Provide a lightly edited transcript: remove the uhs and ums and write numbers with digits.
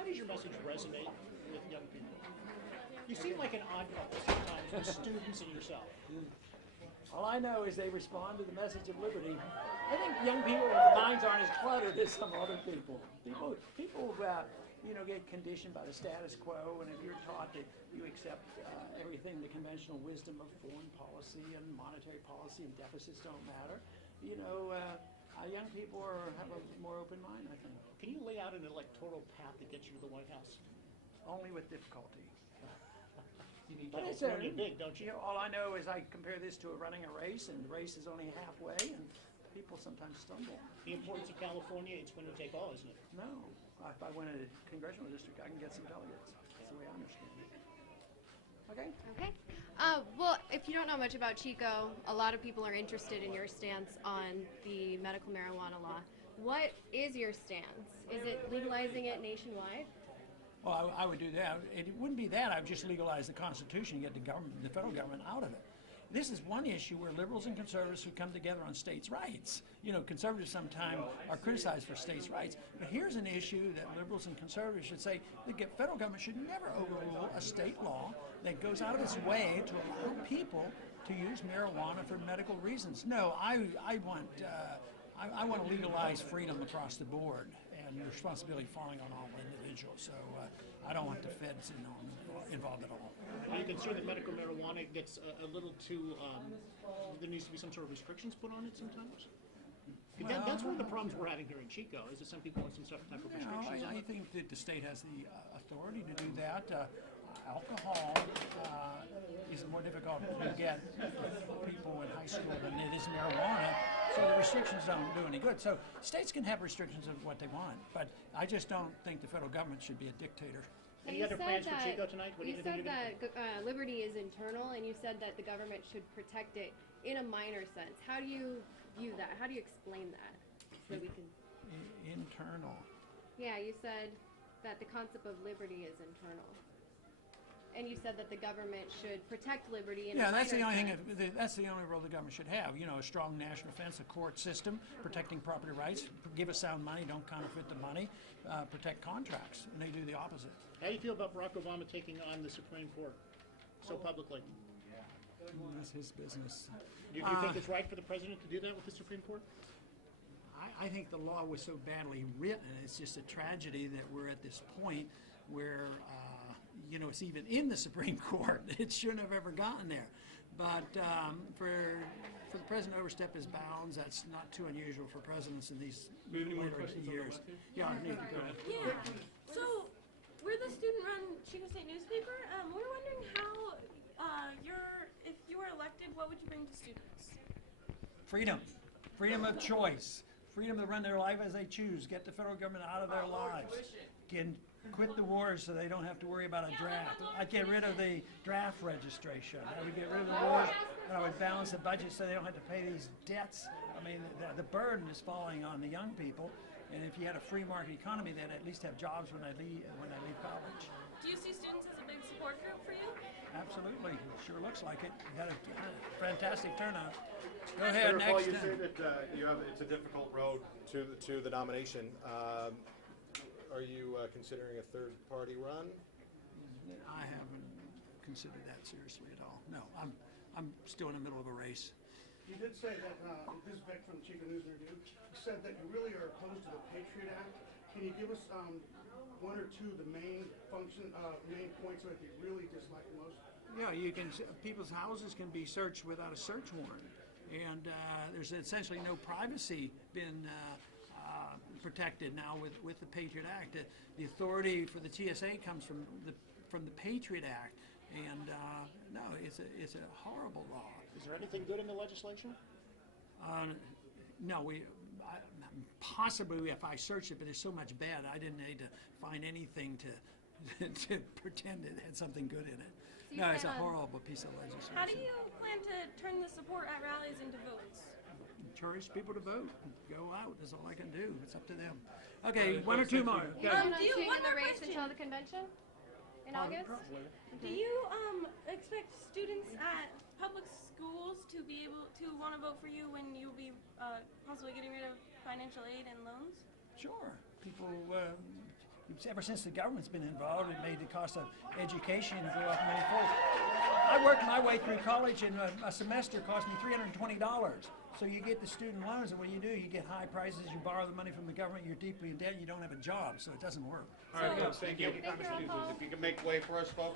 How does your message resonate with young people? You seem like an odd couple sometimes with students and yourself. All I know is they respond to the message of liberty. I think young people's minds aren't as cluttered as some other people. People get conditioned by the status quo, and if you're taught that you accept everything, the conventional wisdom of foreign policy and monetary policy and deficits don't matter, young people have a more open mind, I think. Can you lay out an electoral path that gets you to the White House? Only with difficulty. You need But California big, don't you? All I know is I compare this to running a race, and the race is only halfway, and people sometimes stumble. The importance of California, it's winner take all, isn't it? No. If I win a congressional district, I can get some delegates. That's the way I understand it. Okay? Okay. Well, if you don't know much about Chico, a lot of people are interested in your stance on the medical marijuana law. What is your stance? Is it legalizing it nationwide? Well, I would do that. It wouldn't be that. I would just legalize the Constitution and get the federal government out of it. This is one issue where liberals and conservatives should come together on states' rights. Conservatives sometimes are criticized for states' rights, but here's an issue that liberals and conservatives should say: the federal government should never overrule a state law that goes out of its way to allow people to use marijuana for medical reasons. No, I want to legalize freedom across the board, and the responsibility falling on all individuals. So I don't want the feds involved at all. Are you concerned that medical marijuana gets a little too, there needs to be some sort of restrictions put on it sometimes? That's one of the problems we're having here in Chico, is that some people want some type of restrictions on I it. think that the state has the authority to do that. Alcohol is more difficult to get for people in high school than it is marijuana, so the restrictions don't do any good. So states can have restrictions of what they want, but I just don't think the federal government should be a dictator. Any other plans for Chico tonight? You said that liberty is internal, and you said that the government should protect it in a minor sense. How do you view that? How do you explain that? So we can. Internal. Yeah, you said that the concept of liberty is internal. And you said that the government should protect liberty in a minor that's the only sense. that's the only role the government should have. A strong national defense, a court system, protecting property rights, give us sound money, don't counterfeit the money, protect contracts, and they do the opposite. How do you feel about Barack Obama taking on the Supreme Court so publicly? That's his business. Do you think it's right for the president to do that with the Supreme Court? I think the law was so badly written. It's just a tragedy that we're at this point where it's even in the Supreme Court. It shouldn't have ever gotten there. But for the president to overstep his bounds, that's not too unusual for presidents in these later years. Yeah, Yeah. So we're the student-run Chico State newspaper. We're wondering how if you were elected, what would you bring to students? Freedom of choice, freedom to run their life as they choose, get the federal government out of their lives, quit the wars so they don't have to worry about a draft. I'd get rid of the draft registration. I would get rid of the wars, and I would balance the budget so they don't have to pay these debts. I mean, the burden is falling on the young people, and if you had a free market economy, they'd at least have jobs when they leave college. Do you see students as a big support group for you? Absolutely, sure looks like it. You had a fantastic turnout. Go ahead, Paul, next. you say that it's a difficult road to the nomination. Are you considering a third-party run? I haven't considered that seriously at all. No, I'm still in the middle of a race. You did say that, this is Vic from the Chico News and Review, you said that you really are opposed to the Patriot Act. Can you give us one or two of the main points that you really dislike the most? Yeah, people's houses can be searched without a search warrant, and there's essentially no privacy been protected now with the Patriot Act. The authority for the TSA comes from the Patriot Act, and no, it's a horrible law. Is there anything good in the legislation? No, possibly if I searched it, but there's so much bad, I didn't need to find anything to pretend it had something good in it. No, it's a horrible piece of legislation. How do you plan to turn the support at rallies into votes? Encourage people to vote. Go out. That's all I can do. It's up to them. Okay, one or two more. You plan on staying in the race until the convention in August? Do you expect students at public schools to be able to want to vote for you when you'll be possibly getting rid of financial aid and loans? Sure. People, ever since the government's been involved, it made the cost of education go up manifold. I worked my way through college, and a semester cost me $320. So you get the student loans, and what do? You get high prices, you borrow the money from the government, you're deeply in debt, and you don't have a job, so it doesn't work. All right, folks, thank you. Thank you all, Paul. If you can make way for us, folks.